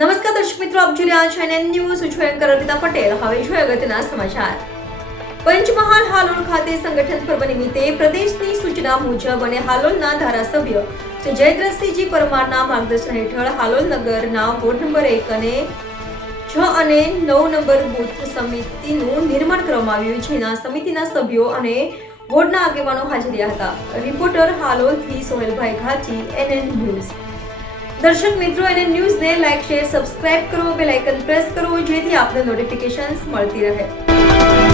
નમસ્કાર દર્શક મિત્રો, આપ જોઈ રહ્યા છો NN ન્યૂઝ. હું છું એન્કર અર્પિતા પટેલ. હવે જોઈએ અગત્યના સમાચાર. પંચમહાલ હાલોલ ખાતે સંગઠન પર્વ નિમિત્તે પ્રદેશની સૂચના મુજબ અને હાલોલના ધારાસભ્ય શ્રી જયદ્રથસિંહજી પરમારના માર્ગદર્શન હેઠળ હાલોલ નગરના વોર્ડ નંબર 1 અને 6 અને 9 નંબર બૂથ સમિતિનું નિર્માણ કરવામાં આવ્યું છે. જેના સમિતિના સભ્યો અને વોર્ડના આગેવાનો હાજર રહ્યા હતા. રિપોર્ટર હાલોલથી સોહેલભાઈ ઘાચી, NN ન્યૂઝ. દર્શક મિત્રો, NN ન્યૂઝને લાઈક, શેર, સબસ્ક્રાઇબ કરો, બેલ આઇકન પ્રેસ કરો જેથી આપને નોટિફિકેશન્સ મળતી રહે.